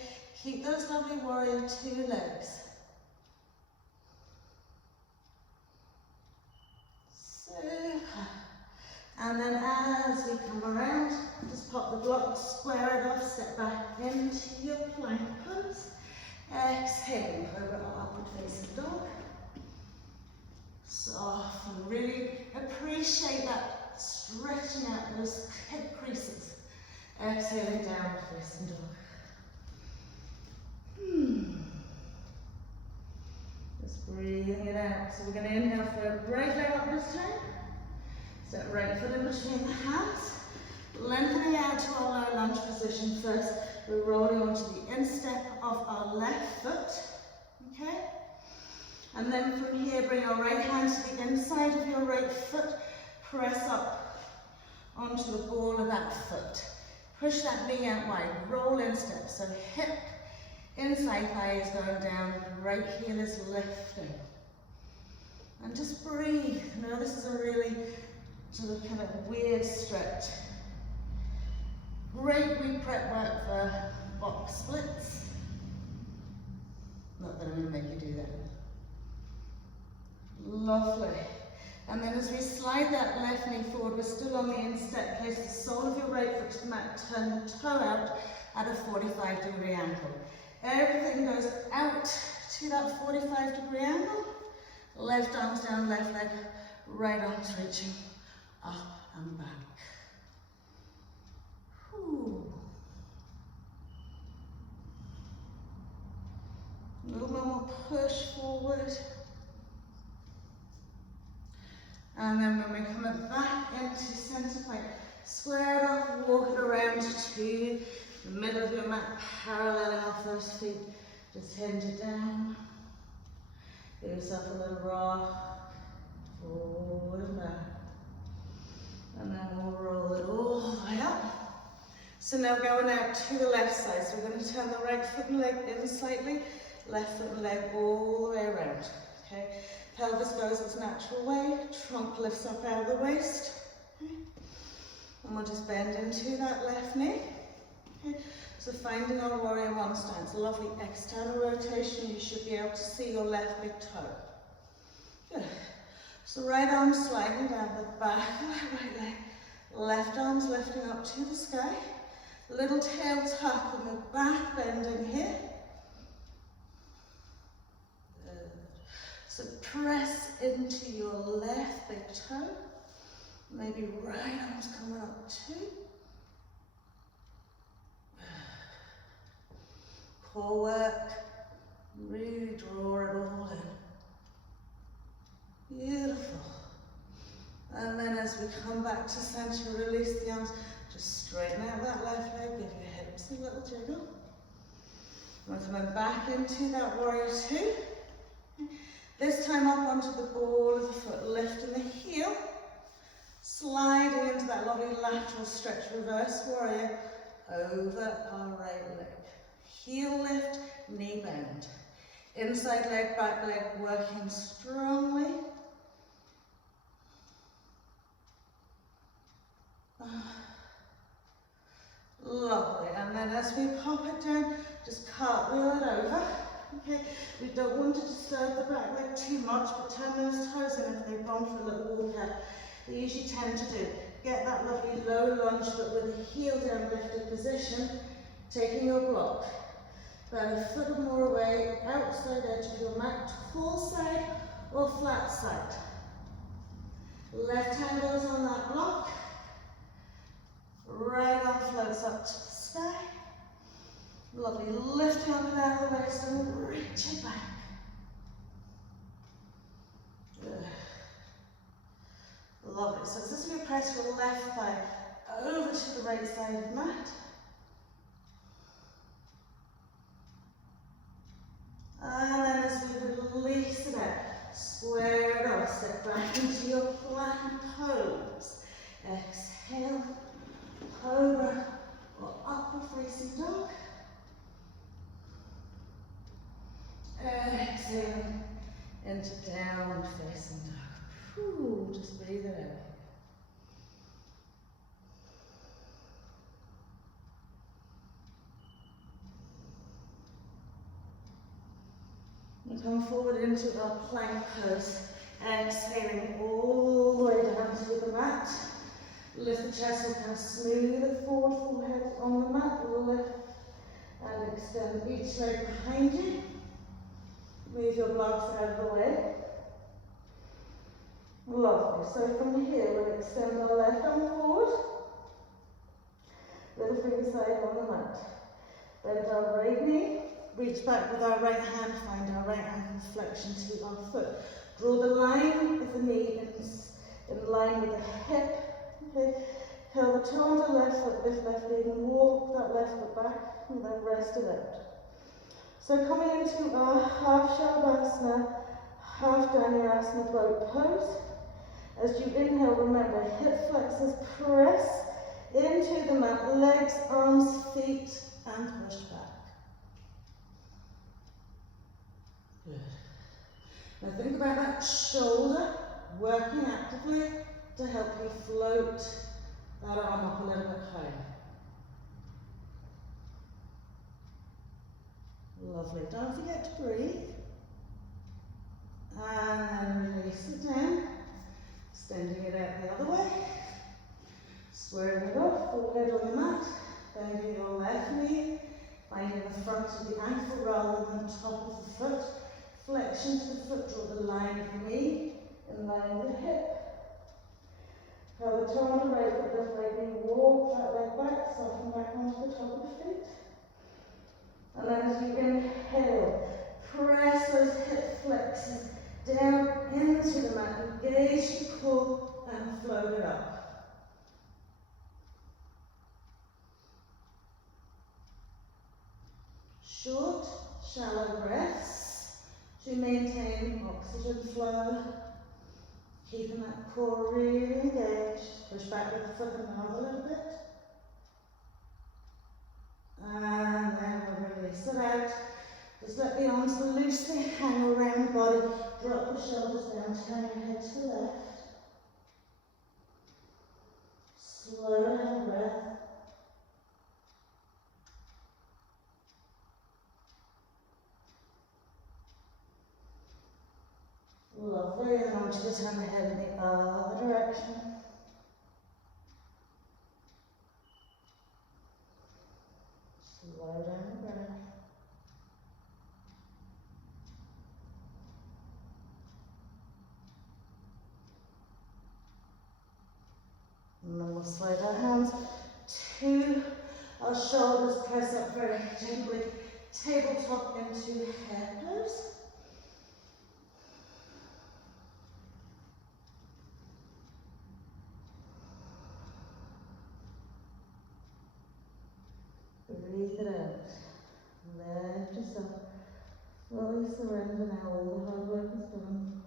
keep those lovely warrior 2 legs. Super. And then as we come around, just pop the block, square it off, step back into your plank pose. Exhale over our upward facing dog. Soft and really appreciate that stretching out those hip creases. Exhaling downward facing dog. Just breathing it out. So we're going to inhale for right leg up this time. Step right foot in between the hands. Lengthening out to our low lunge position first. We're rolling onto the instep of our left foot. Okay? And then from here, bring our right hand to the inside of your right foot. Press up onto the ball of that foot. Push that knee out wide, roll in step. So hip, inside thigh is going down, right heel is lifting. And just breathe. Now this is a really sort of kind of weird stretch. Great re-prep work for box splits. Not that I'm going to make you do that. Lovely. And then as we slide that left knee forward, we're still on the instep. Place the sole of your right foot to the mat, turn the toe out at a 45-degree angle. Everything goes out to that 45-degree angle. Left arms down, left leg, right arms reaching up and back. Whew. A little more push forward. And then when we're coming back into center point, square it off, walk it around to the middle of your mat, paralleling off those feet. Just hinge it down. Give yourself a little rock, forward and back. And then we'll roll it all the way up. So now going out to the left side. So we're going to turn the right foot and leg in slightly, left foot and leg all the way around. Okay. Pelvis goes its natural way, trunk lifts up out of the waist. Okay. And we'll just bend into that left knee. Okay. So finding our warrior one stance, lovely external rotation, you should be able to see your left big toe. Good. So right arm sliding down the back of that right leg, left arm's lifting up to the sky, little tail tuck and the back bending here. So press into your left big toe. Maybe right arm's coming up too. Core work. Really draw it all in. Beautiful. And then as we come back to center, release the arms. Just straighten out that left leg. Give your hips a little jiggle. We're coming back into that warrior two. This time up onto the ball of the foot, lifting the heel, sliding into that lovely lateral stretch, reverse warrior, over our right leg. Heel lift, knee bend. Inside leg, back leg, working strongly. Lovely, and then as we pop it down, just cartwheel it over. Okay, we don't want to disturb the back leg too much, but turn those toes in if they've gone for a little walk out. They usually tend to do. Get that lovely low lunge, but with the heel down lifted position, taking your block. About a foot or more away, outside edge of your mat, tall side or flat side. Left hand goes on that block. Right arm floats up to the sky. Lovely, lifting up and out of the waist and reach it back. Good. Lovely, so it's as we press your left thigh over to the right side of the mat. And then as we release it out, square it off, step back into your plank pose. Exhale, cobra or upward facing dog. Exhaling into downward facing dog. Whew, just breathe it out. And come forward into our plank pose. Exhaling all the way down to the mat. Lift the chest, kind of smooth the forward forehead on the mat. Lift and extend each leg behind you. Move your blocks out of the way. Lovely. So from here, we'll extend our left arm forward. Little finger side on the mat. Bend our right knee. Reach back with our right hand. Find our right ankle flexion to our foot. Draw the line of the knee in line with the hip. Okay. Curl the toe on the left foot, lift left leg, and walk that left foot back, and then rest it out. So coming into our half Shavasana, half Dhanurasana boat pose. As you inhale, remember, hip flexors press into the mat, legs, arms, feet, and push back. Good. Now think about that shoulder working actively to help you float that arm up a little bit higher. Lovely. Don't forget to breathe. And then release it down. Extending it out the other way. Squaring it off, full head on the mat. Bending your left knee. Finding the front of the ankle rather than the top of the foot. Flexion to the foot, draw the line of the knee in line with the hip. Curl the toe on the right foot, just like you walk that leg back, soften back onto the top of the feet. And then as you inhale, press those hip flexors down into the mat, engage the core and float it up. Short, shallow breaths to maintain oxygen flow, keeping that core really engaged. Push back with the foot and arm a little bit. And then we'll release it out. Just let the arms loosely hang around the body. Drop the shoulders down, turn your head to the left. Slow down the breath. Lovely, and I want you to turn the head in the other direction. Slow down the breath. And then we'll slide our hands to our shoulders, press up very gently, tabletop into hair pose. Breathe it out. Let yourself fully surrender now. All the hard work is done.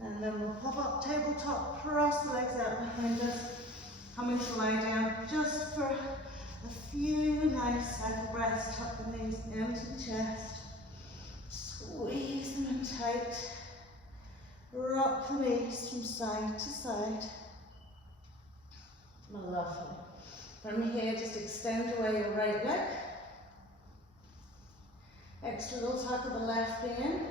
And then we'll pop up tabletop, cross the legs out behind us, coming to lie down just for a few nice cycle breaths. Tuck the knees into the chest, squeeze them in tight, rock the knees from side to side. Lovely. From here, just extend away your right leg. Extra little tuck of the left knee in.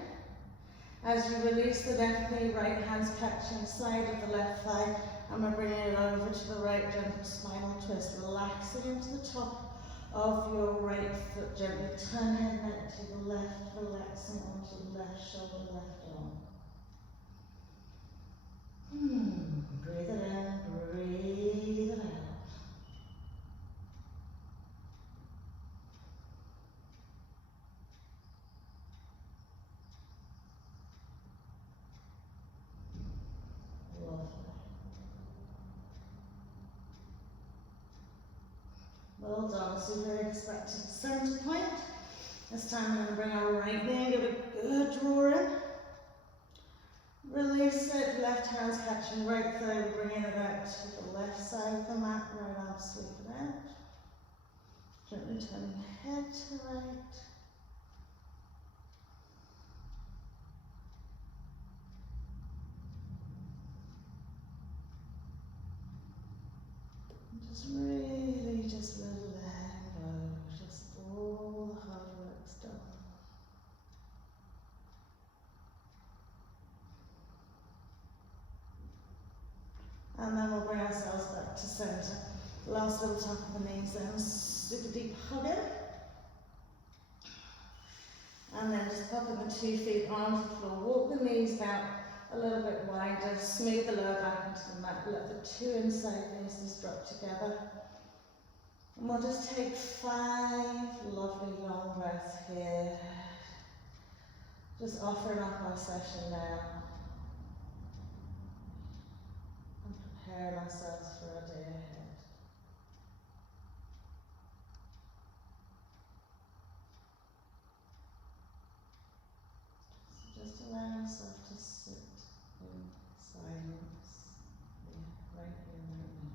As you release the left knee, right hand's catching the side of the left thigh, and we're bringing it over to the right, gentle spinal twist, relaxing into the top of your right foot, gently turn head neck to the left, relaxing onto the left shoulder, left arm. Breathe it in, breathe it out. Well done, so we're expecting center point. This time we're going to bring our right knee, give it a good draw in. Release it, left hand's catching right thigh, bringing it out to the left side of the mat, right arm sweeping out. Gently turning the head to the right. Just really just let go, just all the hard work's done. And then we'll bring ourselves back to center. Last little tuck of the knees down, super deep hug in. And then just popping the 2 feet onto the floor, walk the knees out a little bit wider, smooth the lower back into the mat, let the 2 inside knees drop together. And we'll just take 5 lovely long breaths here. Just offering up our session now. And preparing ourselves for our day ahead. yourself to sit in silence. Yeah, right here, right now.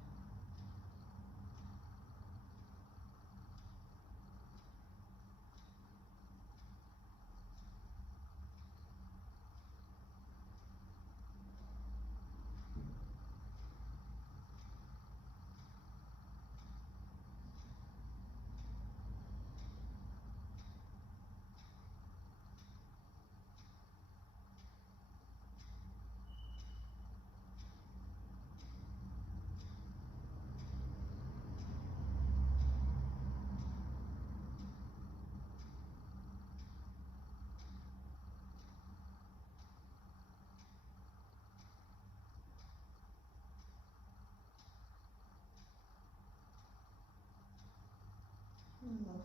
Lovely.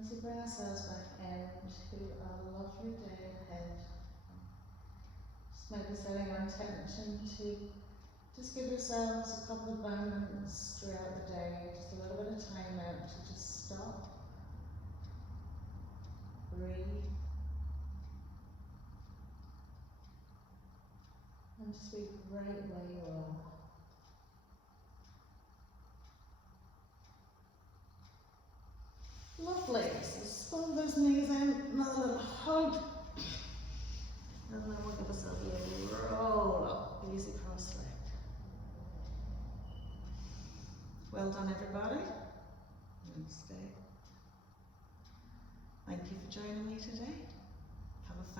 As we bring ourselves back into a lovely day ahead, just maybe setting our intention to just give yourselves a couple of moments throughout the day, just a little bit of time out to just stop, breathe, and just be right where you are. Lovely. So spread those knees in, another little hug, and then we'll give ourselves a little roll up, easy cross leg. Well done, everybody. And stay. Thank you for joining me today. Have a fabulous